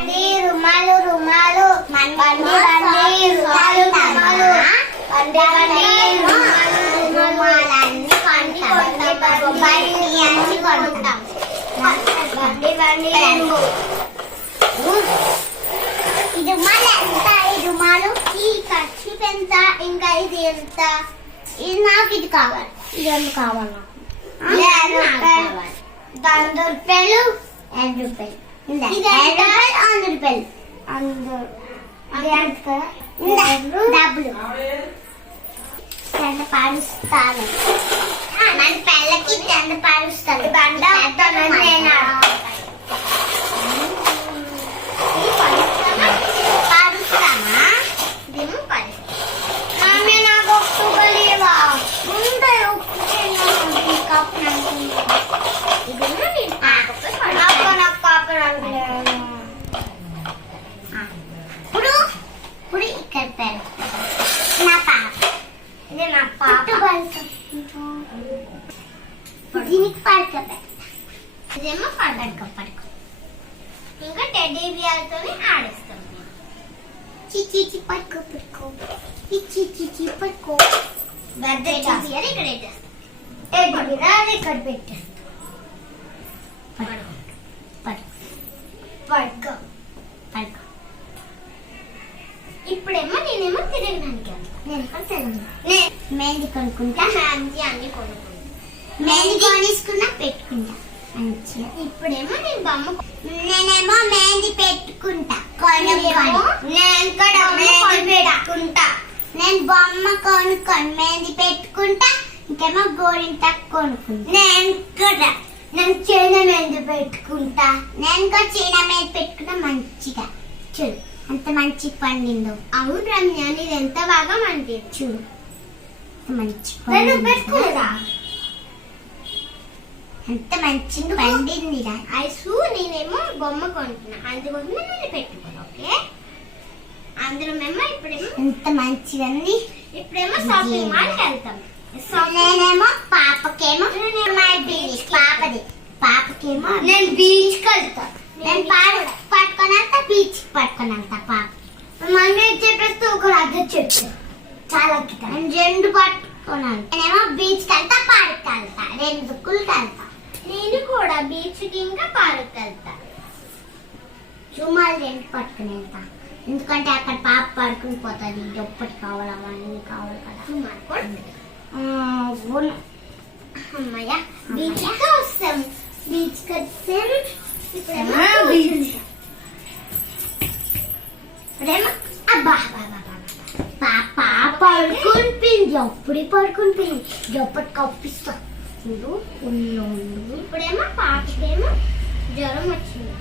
బండి రుమాలు రుమాలు బండి బండి రుమాలు రుమాలు బండి బండి రుమాలు అన్ని కొంటాం బండి అన్ని కొంటాం బండి బండి ఈ రుమాలు ఎంత ఈ రుమాలు ఈ కర్చీఫ్ ఎంత ఇంకా ఇది ఎంత ఇది నాకు ఇది కావాలి ఇది ఎంత కావాలి నాకు 100 రూపాయలు 2 రూపాయలు ఇది 100 రూపాయలు డబ్బులు చెండ పాడుస్తాను మన పిల్లకి చెండ పాడుస్తాను బండ నేను పాడుస్తామా ఇదేమో పాడుస్తాను నాకు ఒక్కలేవా ముందే ఇప్పుడు ఇక్కడ పెడతా నా పాప ఇది నా పాప దీనికి పడక ఇదేమో పడక ఇంకా టెడ్డీ బియర్తో ఆడిస్తాం చిచ్చి పట్టుకో చిచ్చి పట్టుకో టెడ్డీ బియర్ ఇక్కడ పెట్టేస్తాం టెడ్డీ బియర్ ఇక్కడ పెట్టేస్తాం పడుకో ఇప్పుడేమో నేనేమో తిరగడానికి మెహందీ కొనుక్కుంటా మెహందీ అన్ని కొనుక్కుంటా మెహందీ కొనేసుకున్నా పెట్టుకుంటా మంచిగా ఇప్పుడేమో నేనేమో మెహందీ పెట్టుకుంటా నేను కూడా మెహందీ పెట్టుకుంటా నేను బొమ్మ కొనుక్కొని మెహందీ పెట్టుకుంటా ఇంకేమో గోరింట కొనుక్కుంటా నేను చీన మీద పెట్టుకుంటా నేను కూడా చీన మీద పెట్టుకుంటా మంచిగా చూడు అంత మంచి పండిందో అవును రమ్య ఇది ఎంత బాగా మంది చూడు మంచి పెట్టుకోదా అంత మంచిగా పండింది ఐసు నేనేమో బొమ్మ కొంటున్నా అందుకోసం నేను పెట్టుకున్నా ఓకే అందరూ మేము ఇప్పుడేమో ఎంత మంచిగా ఇప్పుడేమో షాపింగ్ మాల్కి వెళ్తాం నేనేమో పాపకేమో పాపకేమో నేను బీచ్ కి వెళ్తా నేను పట్టుకొని వెళ్తా బీచ్ పట్టుకొని వెళ్తా పాప మమ్మీ చెప్పేస్తే ఒక రాజు చెప్పు చాలా నేను 2 పట్టుకొని నేనేమో బీచ్ కి వెళ్తా పార్క్ వెళ్తా 2 దుక్కులకి వెళ్తా నేను కూడా బీచ్ కి ఇంకా పార్క్ వెళ్తా చుమ్మాలు 2 పట్టుకుని వెళ్తా ఎందుకంటే అక్కడ పాప పడుకుని పోతుంది ఒప్పటి కావాలి అవన్నీ కావాలి కదా చుమ్మాలు కూడా అమ్మయ్య బీచ్ వస్తాం బీచ్ వచ్చాం ఇప్పుడేమో అబ్బా పాప పడుకుని పిండి అప్పుడే పడుకుని పిండి ఎప్పటి కప్పిస్తా చూడు ఇప్పుడేమో పాపకేమో జ్వరం వచ్చింది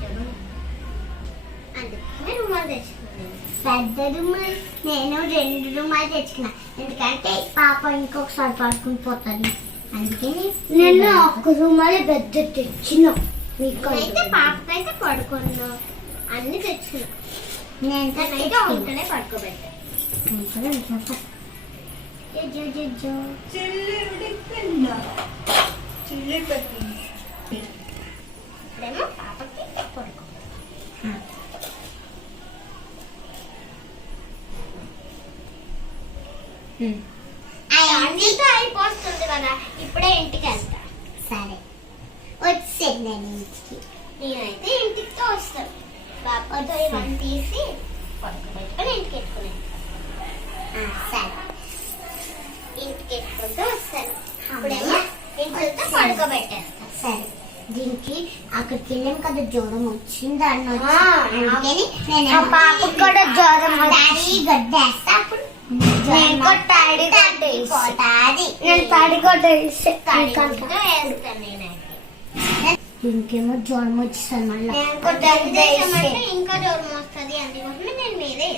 అందుకనే రుమాలు తెచ్చుకున్నాను పెద్ద రుమాలు నేను 2 రుమాలు తెచ్చుకున్నా ఎందుకంటే పాప ఇంకొకసారి పడుకుని పోతుంది అందుకని నేను ఒక్క రుమాలే పెద్ద తెచ్చిన మీకైతే పాపకైతే పడుకున్నా అన్ని తెచ్చుకున్నా నేను ఉంటేనే పడుకోబెట్టా ఇప్పుడేమో పాపకి పడుకో అన్నితో అయిపోతుంది కదా ఇప్పుడే ఇంటికి వెళ్తా సరే వచ్చేది నేను ఇంటికి నేనైతే ఇంటికి వస్తాను పాపతో ఇవన్నీ తీసి పడుకోబెట్టుకొని ఇంటికి ఎత్తుకుని సరే ఇంటికి ఎత్తుకుంటూ వస్తాను ఇప్పుడేమో ఇంటితో పడుకోబెట్టేస్తాను సరే దీనికి అక్కడికి వెళ్ళాం కదా జ్వరం వచ్చింది అందుకని నేను పాపకు కూడా జ్వరం గడ్డేస్తా అప్పుడు ఇంకేమో జ్వరం వచ్చేసాను మళ్ళీ ఇంకా జ్వరం వస్తుంది అందుకోసం నేను మీదే